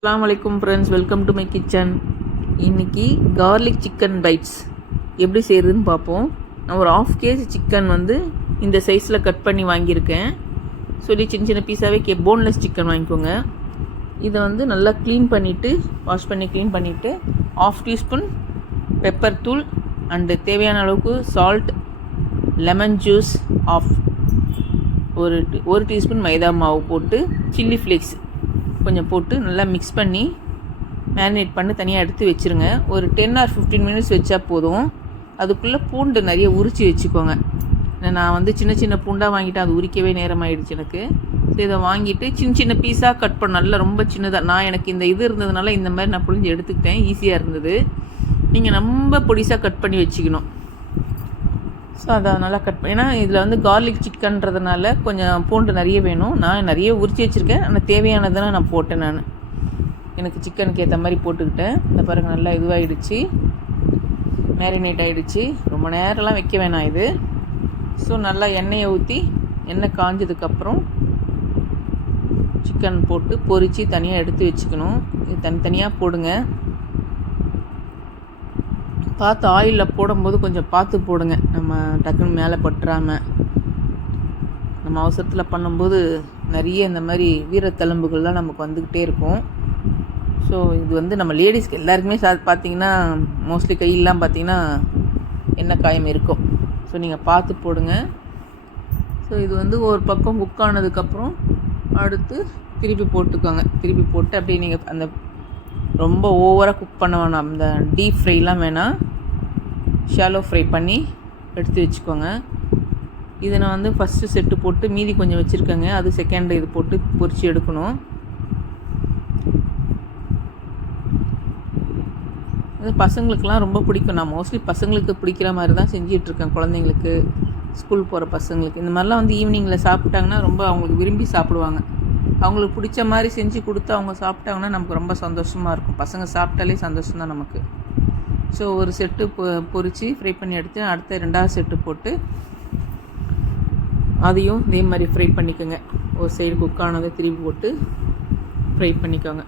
அஸ்ஸலாமு அலைக்கும் friends, welcome to my kitchen. இன்றைக்கி கார்லிக் சிக்கன் பைட்ஸ் எப்படி செய்கிறதுன்னு பார்ப்போம். நான் ஒரு 1/2 kg சிக்கன் இந்த சைஸில் கட் பண்ணி வாங்கியிருக்கேன். சொல்லி சின்ன சின்ன பீஸாகவே போன்லெஸ் சிக்கன் வாங்கிக்கோங்க. இதை நல்லா க்ளீன் பண்ணிவிட்டு வாஷ் பண்ணி க்ளீன் பண்ணிவிட்டு 1/2 teaspoon பெப்பர் தூள் அண்டு தேவையான அளவுக்கு சால்ட், லெமன் ஜூஸ் ஆஃப், ஒரு டீஸ்பூன் மைதா மாவு போட்டு சில்லி ஃப்ளேக்ஸ் கொஞ்சம் போட்டு நல்லா மிக்ஸ் பண்ணி மேரினேட் பண்ணி தனியாக எடுத்து வச்சுருங்க. ஒரு 10 or 15 minutes வச்சா போதும். அதுக்குள்ளே பூண்டு நிறைய உரித்து வச்சுக்கோங்க. நான் சின்ன சின்ன பூண்டாக வாங்கிட்டு அது உரிக்கவே நேரம் ஆகிடுச்சு எனக்கு. ஸோ இதை வாங்கிட்டு சின்ன சின்ன பீஸாக கட் பண்ண, நல்லா ரொம்ப சின்னதாக. எனக்கு இந்த இது இருந்ததுனால இந்த மாதிரி நான் புழிஞ்சு எடுத்துக்கிட்டேன், ஈஸியாக இருந்தது. நீங்கள் ரொம்ப பொடிசாக கட் பண்ணி வச்சுக்கணும். ஸோ அதை நல்லா கட் பண்ணி, ஏன்னா இதில் கார்லிக் சிக்கன்றதுனால கொஞ்சம் பூண்டு நிறைய வேணும். நான் நிறைய உரித்து வச்சுருக்கேன், ஆனால் தேவையானதெல்லாம் நான் போட்டேன். நான் எனக்கு சிக்கனுக்கு ஏற்ற மாதிரி போட்டுக்கிட்டேன். இந்த பாருங்கள், நல்லா இதுவாகிடுச்சு, மேரினேட் ஆகிடுச்சு. ரொம்ப நேரம்லாம் வைக்க வேணாம் இது. ஸோ நல்லா எண்ணெயை ஊற்றி, எண்ணெய் காஞ்சதுக்கப்புறம் சிக்கன் போட்டு பொரித்து தனியாக எடுத்து வச்சுக்கணும். இது தனித்தனியாக போடுங்க. பார்த்து ஆயிலில் போடும்போது கொஞ்சம் பார்த்து போடுங்க, நம்ம டக்குன்னு மேலே பட்டுறாமல். நம்ம அவசரத்தில் பண்ணும்போது நிறைய இந்த மாதிரி வீரத்தழும்புகள்லாம் நமக்கு வந்துக்கிட்டே இருக்கும். ஸோ இது நம்ம லேடிஸ்க்கு எல்லாருக்குமே பார்த்திங்கன்னா மோஸ்ட்லி கையெல்லாம் பார்த்திங்கன்னா எண்ணெய் காயம் இருக்கும். ஸோ நீங்கள் பார்த்து போடுங்க. ஸோ இது ஒரு பக்கம் குக் ஆனதுக்கப்புறம் அடுத்து திருப்பி போட்டுக்கோங்க. திருப்பி போட்டு அப்படியே நீங்கள் அந்த ரொம்ப ஓவராக குக் பண்ண வேணாம். அந்த டீப் ஃப்ரைலாம் வேணாம், ஷாலோ ஃப்ரை பண்ணி எடுத்து வச்சுக்கோங்க. இதை நான் ஃபஸ்ட்டு செட்டு போட்டு மீதி கொஞ்சம் வச்சுருக்கேங்க. அது செகண்ட் இது போட்டு பொரித்து எடுக்கணும். இது பசங்களுக்கெலாம் ரொம்ப பிடிக்கும். நான் மோஸ்ட்லி பசங்களுக்கு பிடிக்கிற மாதிரி தான் செஞ்சிட்ருக்கேன். குழந்தைங்களுக்கு, ஸ்கூல் போகிற பசங்களுக்கு இந்த மாதிரிலாம் ஈவினிங்கில் சாப்பிட்டாங்கன்னா ரொம்ப அவங்களுக்கு விரும்பி சாப்பிடுவாங்க. அவங்களுக்கு பிடிச்ச மாதிரி செஞ்சு கொடுத்து அவங்க சாப்பிட்டாங்கன்னா நமக்கு ரொம்ப சந்தோஷமாக இருக்கும். பசங்க சாப்பிட்டாலே சந்தோஷம் தான் நமக்கு. ஸோ ஒரு செட்டு பொரித்து ஃப்ரை பண்ணி எடுத்து அடுத்த 2வது செட்டு போட்டு அதையும் இதே மாதிரி ஃப்ரை பண்ணிக்கோங்க. ஒரு சைடு குக் ஆனதை திருப்பி போட்டு ஃப்ரை பண்ணிக்கோங்க.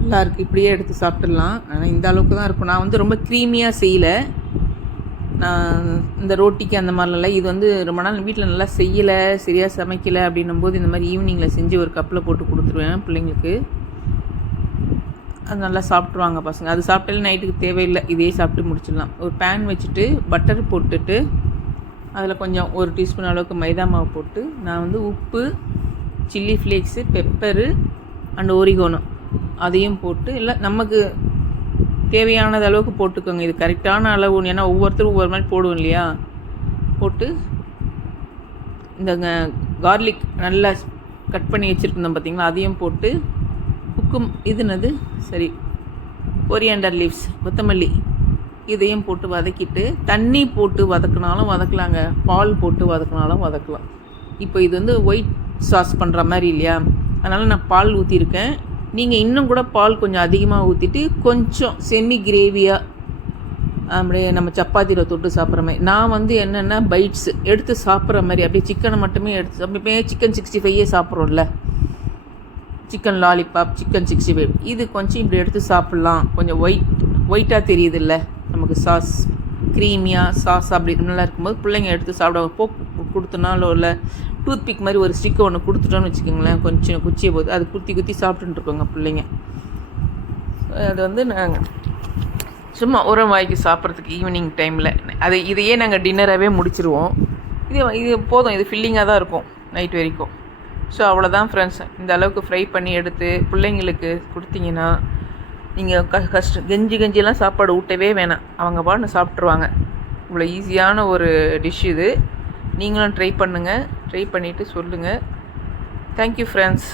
நல்லா இருக்குது. இப்படியே எடுத்து சாப்பிட்றலாம். ஆனால் இந்த அளவுக்கு தான் இருக்கும். நான் ரொம்ப க்ரீமியாக செய்யலை. நான் இந்த ரோட்டிக்கு அந்த மாதிரிலாம் இது ரொம்ப நாள் வீட்டில் நல்லா செய்யலை, சரியாக சமைக்கலை அப்படின்னும் போது இந்த மாதிரி ஈவினிங்கில் செஞ்சு ஒரு கப்பில் போட்டு கொடுத்துருவேன் பிள்ளைங்களுக்கு. அது நல்லா சாப்பிட்ருவாங்க பசங்க. அது சாப்பிட்டாலே நைட்டுக்கு தேவையில்லை, இதே சாப்பிட்டு முடிச்சிடலாம். ஒரு பேன் வச்சுட்டு பட்டர் போட்டுட்டு அதில் கொஞ்சம் 1 டீஸ்பூன் அளவுக்கு மைதா மாவு போட்டு நான் உப்பு, சில்லி ஃப்ளேக்ஸு, பெப்பரு அண்ட் ஓரிகோனோ அதையும் போட்டு இல்லை நமக்கு தேவையானது அளவுக்கு போட்டுக்கோங்க. இது கரெக்டான அளவு, ஏன்னா ஒவ்வொருத்தரும் ஒவ்வொரு மாதிரி போடுவோம் இல்லையா. போட்டு இந்த கார்லிக் நல்லா கட் பண்ணி வச்சுருக்கோம் பார்த்திங்களா, அதையும் போட்டு சரி கொரியாண்டர் லீவ்ஸ், கொத்தமல்லி இதையும் போட்டு வதக்கிட்டு தண்ணி போட்டு வதக்கினாலும் வதக்கலாங்க, பால் போட்டு வதக்கினாலும் வதக்கலாம். இப்போ இது ஒயிட் சாஸ் பண்ணுற மாதிரி இல்லையா, அதனால் நான் பால் ஊற்றிருக்கேன். நீங்கள் இன்னும் கூட பால் கொஞ்சம் அதிகமாக ஊற்றிட்டு கொஞ்சம் செமி கிரேவியாக அப்படியே நம்ம சப்பாத்தியில் தொட்டு சாப்பிட்ற மாதிரி. நான் என்னென்னா பைட்ஸ் எடுத்து சாப்பிட்ற மாதிரி, அப்படியே சிக்கனை மட்டுமே எடுத்து, அப்படியே சிக்கன் 65 சாப்பிட்றோம்ல, சிக்கன் லாலிபாப், சிக்கன் 65 இது கொஞ்சம் இப்படி எடுத்து சாப்பிட்லாம். கொஞ்சம் ஒயிட்டாக தெரியுது இல்லை நமக்கு, சாஸ் க்ரீமியாக சாஸ் அப்படி நல்லா இருக்கும்போது பிள்ளைங்க எடுத்து சாப்பிட கொடுத்தனாலும் இல்லை டூத் பிக் மாதிரி ஒரு ஸ்டிக்கை ஒன்று கொடுத்துட்டோன்னு வச்சுக்கோங்களேன், கொஞ்சம் குச்சியை போது அது குத்தி சாப்பிட்டுருக்கோங்க பிள்ளைங்க. அது நாங்கள் சும்மா ஒரு வாய்க்கு சாப்பிட்றதுக்கு ஈவினிங் டைமில் இதையே நாங்கள் டின்னராகவே முடிச்சிருவோம். இது போதும், இது ஃபில்லிங்காக தான் இருக்கும் நைட் வரைக்கும். ஸோ அவ்வளோதான் ஃப்ரெண்ட்ஸ். இந்த அளவுக்கு ஃப்ரை பண்ணி எடுத்து பிள்ளைங்களுக்கு கொடுத்தீங்கன்னா நீங்கள் கெஞ்சியெல்லாம் சாப்பாடு ஊட்டவே வேணாம், அவங்க பாட்டு சாப்பிட்ருவாங்க. இவ்வளோ ஈஸியான ஒரு டிஷ் இது. நீங்களும் ட்ரை பண்ணுங்கள். ட்ரை பண்ணிவிட்டு சொல்லுங்கள். Thank you friends.